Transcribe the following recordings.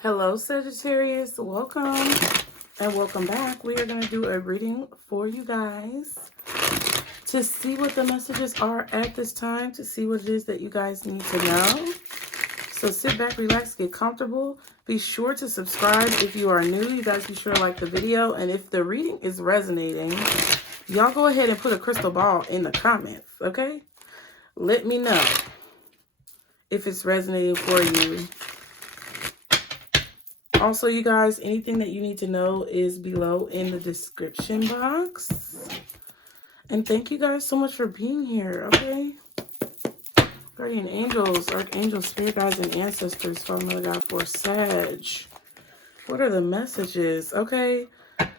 Hello, Sagittarius. Welcome and welcome back. We are going to do a reading for you guys to see what the messages are at this time, to see what it is that you guys need to know. So sit back, relax, get comfortable. Be sure to subscribe if you are new. You guys be sure to like the video. And if the reading is resonating, y'all go ahead and put a crystal ball in the comments, okay? Let me know if it's resonating for you. Also, you guys, anything that you need to know is below in the description box. And thank you guys so much for being here, okay? Guardian angels, archangels, spirit guides, and ancestors, Father, Mother, God, for Sag. What are the messages? Okay,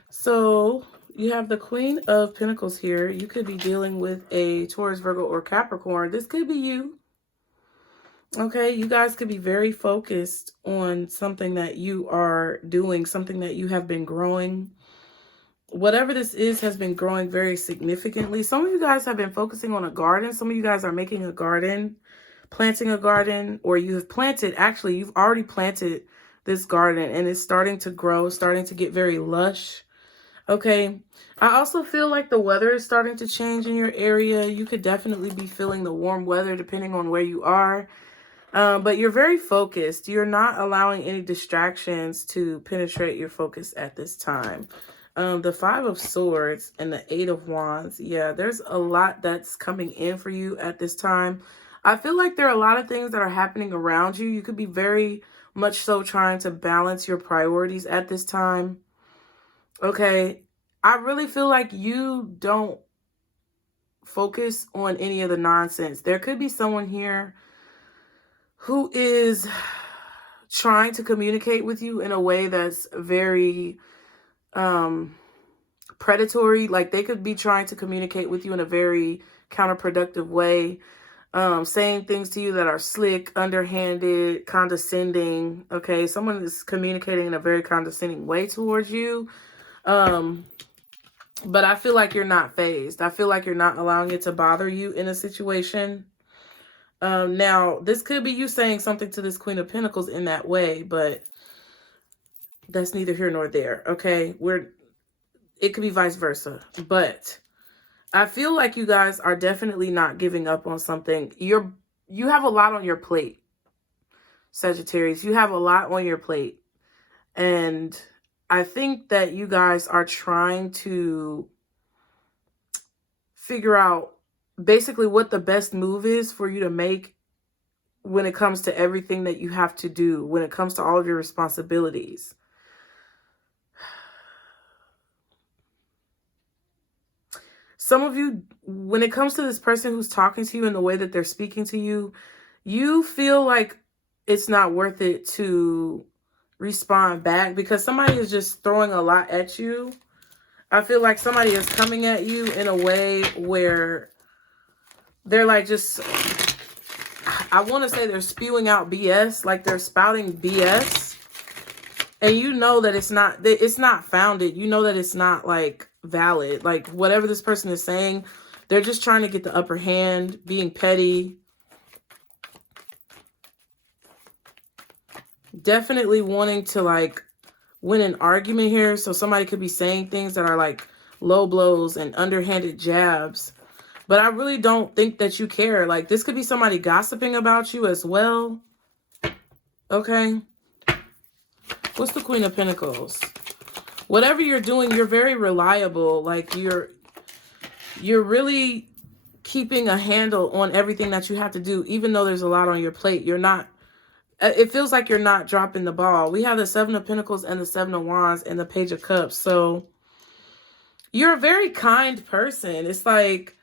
so you have the Queen of Pentacles here. You could be dealing with a Taurus, Virgo, or Capricorn. This could be you. Okay, you guys could be very focused on something that you are doing, something that you have been growing. Whatever this is has been growing very significantly. Some of you guys have been focusing on a garden. Some of you guys are making a garden, planting a garden, or you have planted, actually, you've already planted this garden and it's starting to grow, starting to get very lush. Okay, I also feel like the weather is starting to change in your area. You could definitely be feeling the warm weather depending on where you are. But you're very focused. You're not allowing any distractions to penetrate your focus at this time. The Five of Swords and the Eight of Wands. Yeah, there's a lot that's coming in for you at this time. I feel like there are a lot of things that are happening around you. You could be very much so trying to balance your priorities at this time. Okay, I really feel like you don't focus on any of the nonsense. There could be someone here who is trying to communicate with you in a way that's very predatory. Like they could be trying to communicate with you in a very counterproductive way, saying things to you that are slick, underhanded, condescending. Okay, someone is communicating in a very condescending way towards you. But I feel like you're not fazed. I feel like you're not allowing it to bother you in a situation. Now, this could be you saying something to this Queen of Pentacles in that way, but that's neither here nor there, okay? It could be vice versa, but I feel like you guys are definitely not giving up on something. You have a lot on your plate, Sagittarius. You have a lot on your plate, and I think that you guys are trying to figure out basically what the best move is for you to make when it comes to everything that you have to do, when it comes to all of your responsibilities. Some of you, when it comes to this person who's talking to you and the way that they're speaking to you, you feel like it's not worth it to respond back because somebody is just throwing a lot at you. I feel like somebody is coming at you in a way where they're like just, I want to say they're spewing out BS, like they're spouting BS. And you know that it's not founded. You know that it's not like valid. Like whatever this person is saying, they're just trying to get the upper hand, being petty. Definitely wanting to like win an argument here. So somebody could be saying things that are like low blows and underhanded jabs. But I really don't think that you care. Like, this could be somebody gossiping about you as well. Okay. What's the Queen of Pentacles? Whatever you're doing, you're very reliable. Like, you're really keeping a handle on everything that you have to do, even though there's a lot on your plate. You're not, it feels like you're not dropping the ball. We have the Seven of Pentacles and the Seven of Wands and the Page of Cups. So, you're a very kind person. It's like,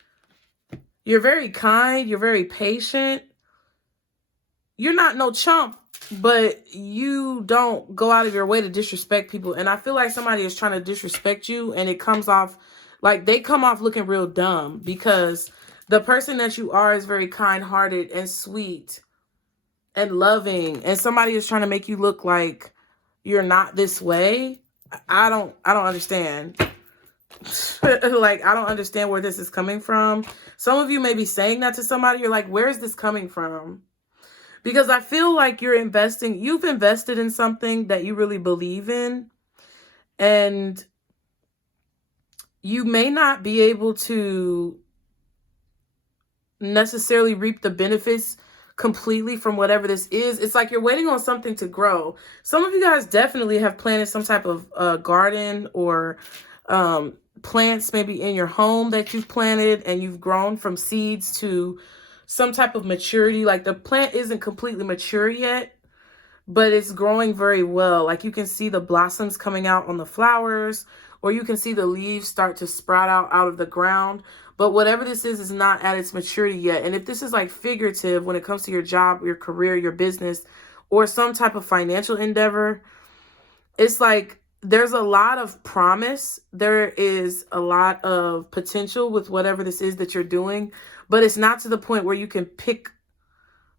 you're very kind. You're very patient. You're not no chump, but you don't go out of your way to disrespect people. And I feel like somebody is trying to disrespect you and it comes off like they come off looking real dumb because the person that you are is very kind-hearted and sweet and loving. And somebody is trying to make you look like you're not this way. I don't understand. Like, I don't understand where this is coming from. Some of you may be saying that to somebody. You're like, where is this coming from? Because I feel like you've invested in something that you really believe in, and you may not be able to necessarily reap the benefits completely from whatever this is. It's like you're waiting on something to grow. Some of you guys definitely have planted some type of garden or plants maybe in your home that you've planted, and you've grown from seeds to some type of maturity. Like the plant isn't completely mature yet, but it's growing very well. Like you can see the blossoms coming out on the flowers, or you can see the leaves start to sprout out of the ground. But whatever this is not at its maturity yet. And if this is like figurative when it comes to your job, your career, your business, or some type of financial endeavor, it's like there's a lot of promise. There is a lot of potential with whatever this is that you're doing, but it's not to the point where you can pick,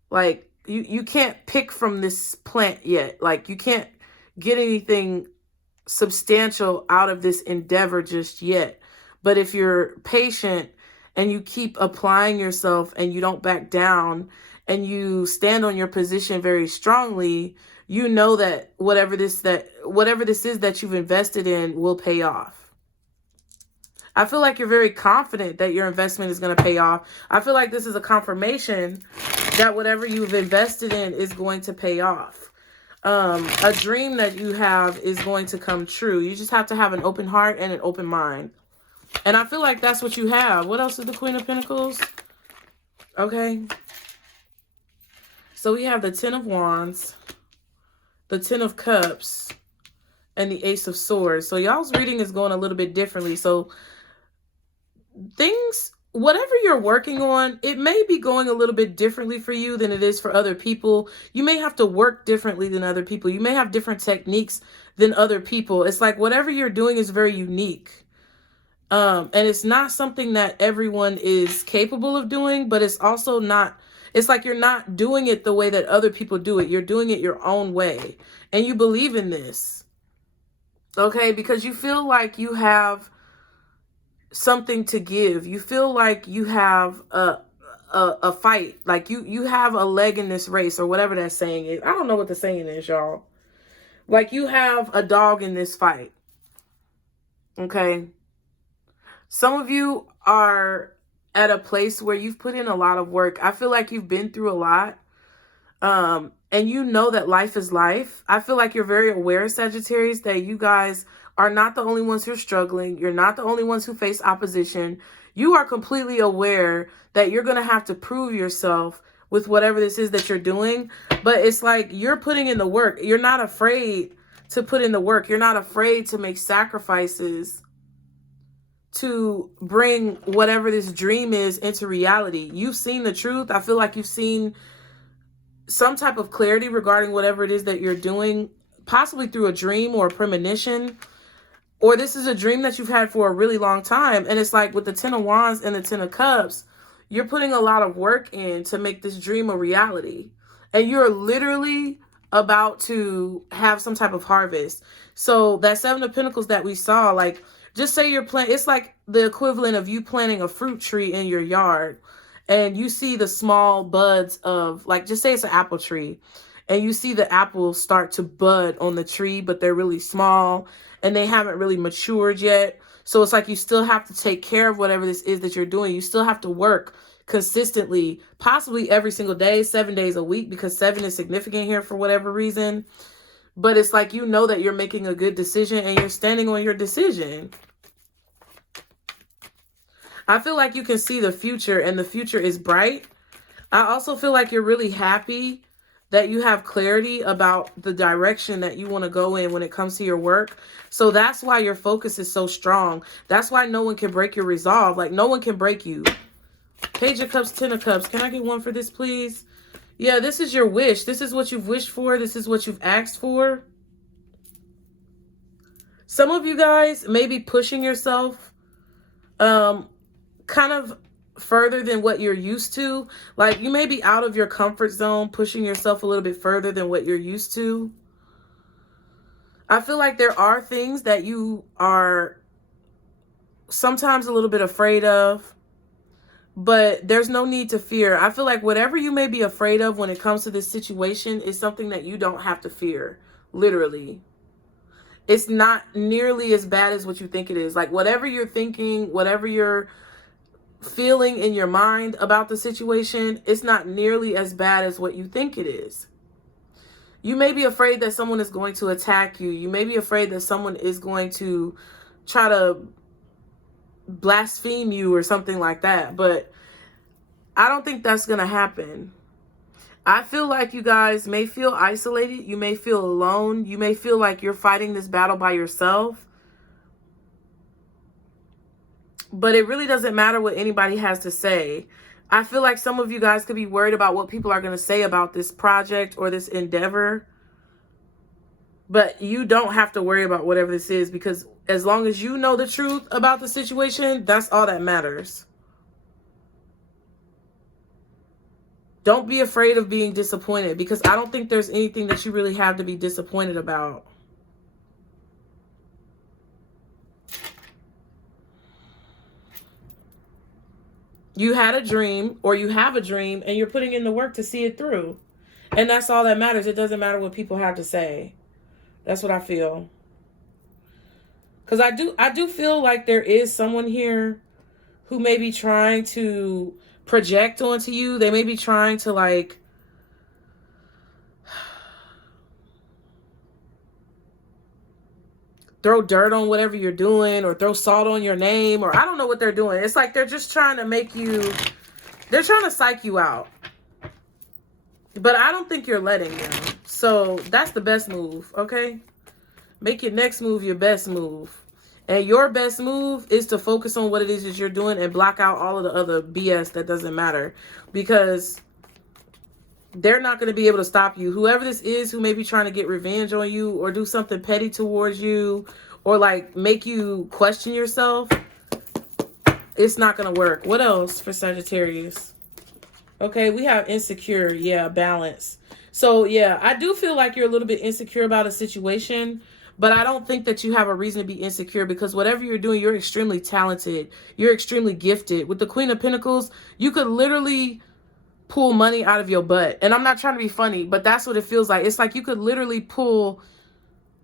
like, you can't pick from this plant yet. Like you can't get anything substantial out of this endeavor just yet. But if you're patient and you keep applying yourself and you don't back down and you stand on your position very strongly, you know that whatever this is that you've invested in will pay off. I feel like you're very confident that your investment is going to pay off. I feel like this is a confirmation that whatever you've invested in is going to pay off. A dream that you have is going to come true. You just have to have an open heart and an open mind. And I feel like that's what you have. What else is the Queen of Pentacles? Okay. So we have the Ten of Wands, the Ten of Cups, and the Ace of Swords. So y'all's reading is going a little bit differently. So things, whatever you're working on, it may be going a little bit differently for you than it is for other people. You may have to work differently than other people. You may have different techniques than other people. It's like whatever you're doing is very unique. And it's not something that everyone is capable of doing, but it's also not, it's like you're not doing it the way that other people do it. You're doing it your own way. And you believe in this. Okay? Because you feel like you have something to give. You feel like you have a fight. Like you have a leg in this race, or whatever that saying is. I don't know what the saying is, y'all. Like you have a dog in this fight. Okay? Some of you are at a place where you've put in a lot of work. I feel like you've been through a lot. And you know that life is life. I feel like you're very aware, Sagittarius, that you guys are not the only ones who are struggling. You're not the only ones who face opposition. You are completely aware that you're going to have to prove yourself with whatever this is that you're doing. But it's like you're putting in the work. You're not afraid to put in the work. You're not afraid to make sacrifices to bring whatever this dream is into reality. You've seen the truth. I feel like you've seen some type of clarity regarding whatever it is that you're doing, possibly through a dream or a premonition, or this is a dream that you've had for a really long time. And it's like with the Ten of Wands and the Ten of Cups, you're putting a lot of work in to make this dream a reality. And you're literally about to have some type of harvest. So that Seven of Pentacles that we saw, like, just say you're planting, it's like the equivalent of you planting a fruit tree in your yard. And you see the small buds of, like, just say it's an apple tree. And you see the apples start to bud on the tree, but they're really small and they haven't really matured yet. So it's like you still have to take care of whatever this is that you're doing. You still have to work consistently, possibly every single day, 7 days a week, because 7 is significant here for whatever reason. But it's like you know that you're making a good decision and you're standing on your decision. I feel like you can see the future, and the future is bright. I also feel like you're really happy that you have clarity about the direction that you want to go in when it comes to your work. So that's why your focus is so strong. That's why no one can break your resolve. Like, no one can break you. Page of Cups, Ten of Cups. Can I get one for this, please? Yeah, this is your wish. This is what you've wished for. This is what you've asked for. Some of you guys may be pushing yourself kind of further than what you're used to. Like, you may be out of your comfort zone, pushing yourself a little bit further than what you're used to. I feel like there are things that you are sometimes a little bit afraid of, but there's no need to fear. I feel like whatever you may be afraid of when it comes to this situation is something that you don't have to fear. Literally. It's not nearly as bad as what you think it is. Like whatever you're thinking, whatever you're feeling in your mind about the situation, it's not nearly as bad as what you think it is. You may be afraid that someone is going to attack you. You may be afraid that someone is going to try to blaspheme you or something like that. But I don't think that's going to happen. I feel like you guys may feel isolated. You may feel alone. You may feel like you're fighting this battle by yourself. But it really doesn't matter what anybody has to say. I feel like some of you guys could be worried about what people are going to say about this project or this endeavor. But you don't have to worry about whatever this is, because as long as you know the truth about the situation, that's all that matters. Don't be afraid of being disappointed, because I don't think there's anything that you really have to be disappointed about. You had a dream, or you have a dream, and you're putting in the work to see it through. And that's all that matters. It doesn't matter what people have to say. That's what I feel. Because I do feel like there is someone here who may be trying to project onto you. They may be trying to like throw dirt on whatever you're doing, or throw salt on your name, or I don't know what they're doing. It's like they're just trying to make you, they're trying to psych you out. But I don't think you're letting them. So that's the best move, okay? Make your next move your best move. And your best move is to focus on what it is that you're doing and block out all of the other BS that doesn't matter. Because they're not going to be able to stop you. Whoever this is who may be trying to get revenge on you or do something petty towards you or like make you question yourself, it's not going to work. What else for Sagittarius? Okay, we have insecure. Yeah, balance. So yeah, I do feel like you're a little bit insecure about a situation, but I don't think that you have a reason to be insecure, because whatever you're doing, you're extremely talented. You're extremely gifted. With the Queen of Pentacles, you could literally pull money out of your butt. And I'm not trying to be funny, but that's what it feels like. It's like you could literally pull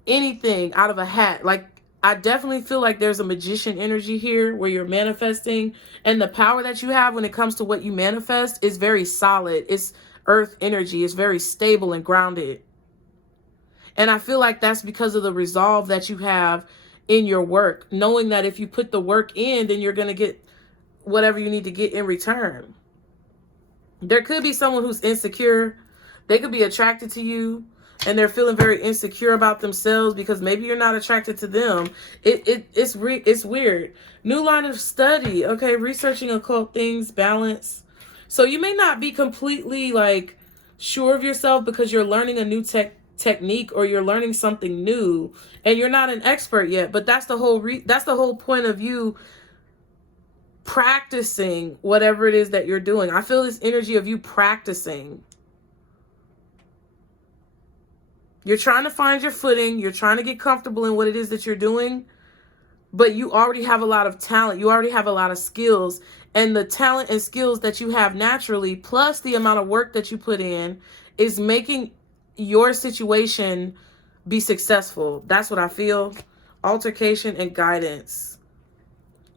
anything out of a hat. Like, I definitely feel like there's a magician energy here where you're manifesting, and the power that you have when it comes to what you manifest is very solid. It's earth energy. It's very stable and grounded. And I feel like that's because of the resolve that you have in your work, knowing that if you put the work in, then you're going to get whatever you need to get in return. There could be someone who's insecure. They could be attracted to you and they're feeling very insecure about themselves because maybe you're not attracted to them. It's weird. New line of study. Okay, researching occult things, balance. So you may not be completely like sure of yourself because you're learning a new technique or you're learning something new and you're not an expert yet. But that's the whole point of you practicing whatever it is that you're doing. I feel this energy of you practicing. You're trying to find your footing. You're trying to get comfortable in what it is that you're doing. But you already have a lot of talent. You already have a lot of skills. And the talent and skills that you have naturally, plus the amount of work that you put in, is making your situation be successful. That's what I feel. Altercation and guidance.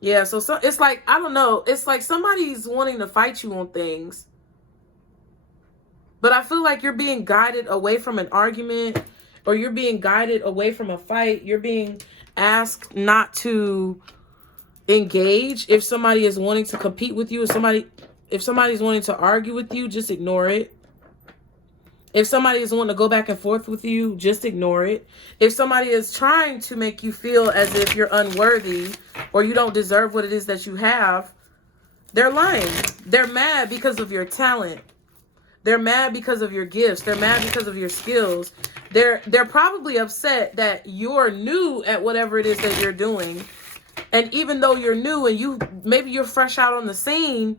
Yeah, so it's like, I don't know. It's like somebody's wanting to fight you on things. But I feel like you're being guided away from an argument, or you're being guided away from a fight. You're being asked not to engage. If somebody is wanting to compete with you, if somebody's wanting to argue with you, just ignore it. If somebody is wanting to go back and forth with you, just ignore it. If somebody is trying to make you feel as if you're unworthy or you don't deserve what it is that you have, they're lying. They're mad because of your talent. They're mad because of your gifts. They're mad because of your skills. They're probably upset that you're new at whatever it is that you're doing. And even though you're new and maybe you're fresh out on the scene,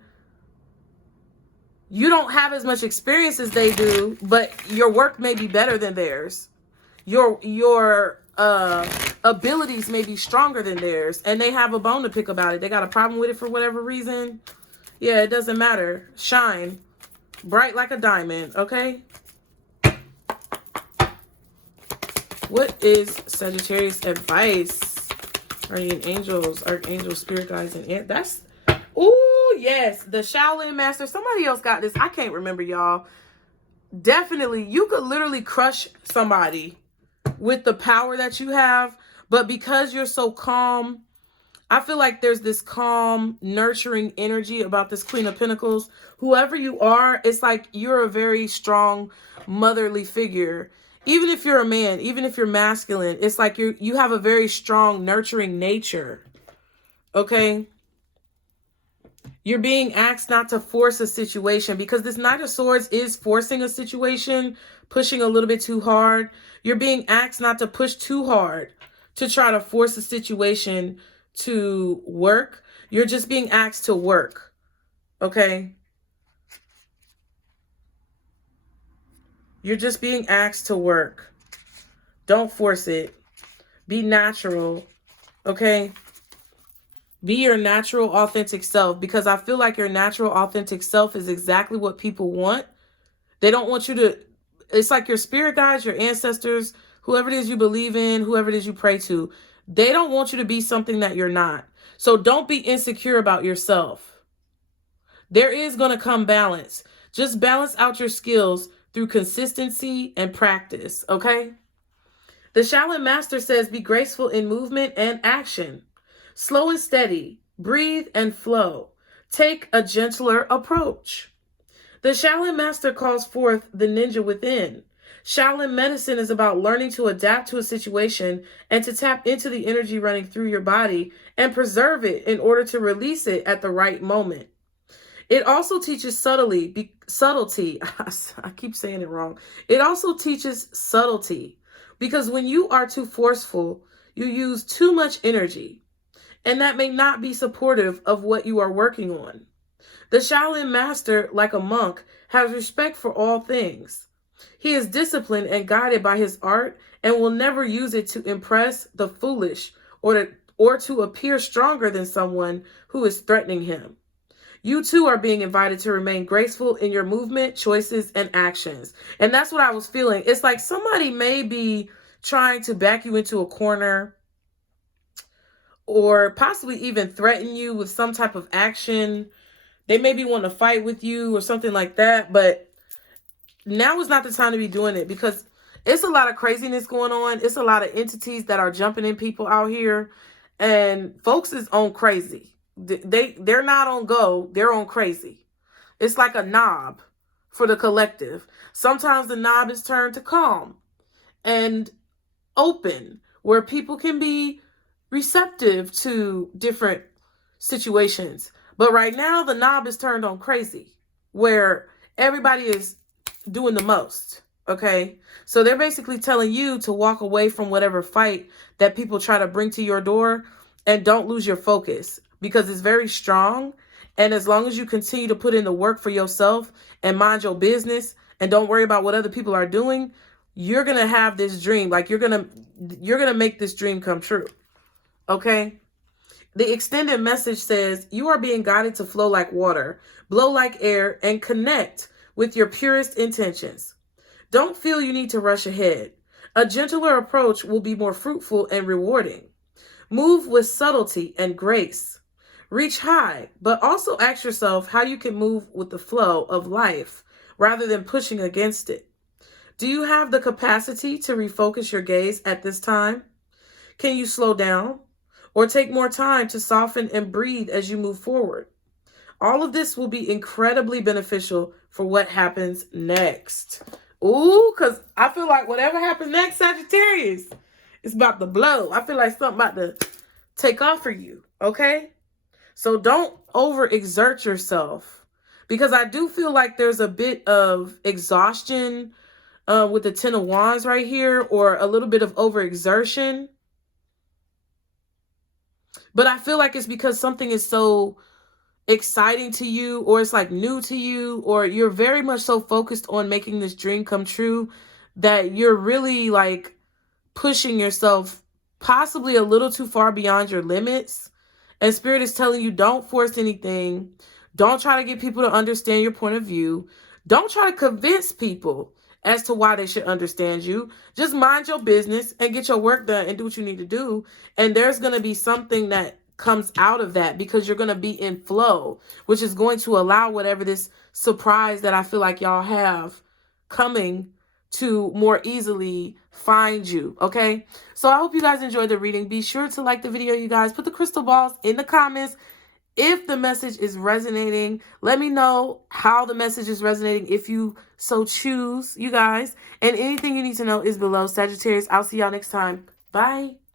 you don't have as much experience as they do, but your work may be better than theirs. Your abilities may be stronger than theirs, and they have a bone to pick about it. They got a problem with it for whatever reason. Yeah, it doesn't matter. Shine. Bright like a diamond, okay? What is Sagittarius advice? Guardian angels, archangels, spirit guides, and air. That's, ooh, yes. The Shaolin master. Somebody else got this. I can't remember, y'all. Definitely, you could literally crush somebody with the power that you have. But because you're so calm, I feel like there's this calm, nurturing energy about this Queen of Pentacles. Whoever you are, it's like you're a very strong, motherly figure. Even if you're a man, even if you're masculine, it's like you have a very strong, nurturing nature. Okay? You're being asked not to force a situation because this Knight of Swords is forcing a situation, pushing a little bit too hard. You're being asked not to push too hard to try to force a situation to work. You're just being asked to work. Okay? You're just being asked to work. Don't force it. Be natural. Okay? Be your natural, authentic self, because I feel like your natural, authentic self is exactly what people want. They don't want you to, it's like your spirit guides, your ancestors, whoever it is you believe in, whoever it is you pray to, they don't want you to be something that you're not. So don't be insecure about yourself. There is going to come balance. Just balance out your skills through consistency and practice, okay? The Shaolin Master says, be graceful in movement and action. Slow and steady. Breathe and flow. Take a gentler approach. The Shaolin Master calls forth the ninja within. Shaolin medicine is about learning to adapt to a situation and to tap into the energy running through your body and preserve it in order to release it at the right moment. It also teaches subtlety. I keep saying it wrong. It also teaches subtlety because when you are too forceful, you use too much energy, and that may not be supportive of what you are working on. The Shaolin Master, like a monk, has respect for all things. He is disciplined and guided by his art and will never use it to impress the foolish or to appear stronger than someone who is threatening him. You too are being invited to remain graceful in your movement, choices, and actions. And that's what I was feeling. It's like somebody may be trying to back you into a corner or possibly even threaten you with some type of action. They maybe want to fight with you or something like that. But now is not the time to be doing it because it's a lot of craziness going on. It's a lot of entities that are jumping in people out here. And folks is on crazy. They're not on go. They're on crazy. It's like a knob for the collective. Sometimes the knob is turned to calm and open where people can be receptive to different situations. But right now, the knob is turned on crazy, where everybody is doing the most, okay? So they're basically telling you to walk away from whatever fight that people try to bring to your door and don't lose your focus because it's very strong. And as long as you continue to put in the work for yourself and mind your business and don't worry about what other people are doing, you're going to have this dream. Like you're going to make this dream come true, okay? The extended message says, you are being guided to flow like water, blow like air, and connect with your purest intentions. Don't feel you need to rush ahead. A gentler approach will be more fruitful and rewarding. Move with subtlety and grace. Reach high, but also ask yourself how you can move with the flow of life rather than pushing against it. Do you have the capacity to refocus your gaze at this time? Can you slow down? Or take more time to soften and breathe as you move forward. All of this will be incredibly beneficial for what happens next. Ooh, because I feel like whatever happens next, Sagittarius, it's about to blow. I feel like something about to take off for you, okay? So don't overexert yourself because I do feel like there's a bit of exhaustion with the Ten of Wands right here or a little bit of overexertion. But I feel like it's because something is so exciting to you or it's like new to you or you're very much so focused on making this dream come true that you're really like pushing yourself possibly a little too far beyond your limits. And Spirit is telling you don't force anything. Don't try to get people to understand your point of view. Don't try to convince people as to why they should understand you. Just mind your business and get your work done and do what you need to do. And there's going to be something that comes out of that because you're going to be in flow, which is going to allow whatever this surprise that I feel like y'all have coming to more easily find you. Okay, so I hope you guys enjoyed the reading. Be sure to like the video, you guys. Put the crystal balls in the comments if the message is resonating. Let me know how the message is resonating if you so choose, you guys. And anything you need to know is below. Sagittarius, I'll see y'all next time. Bye.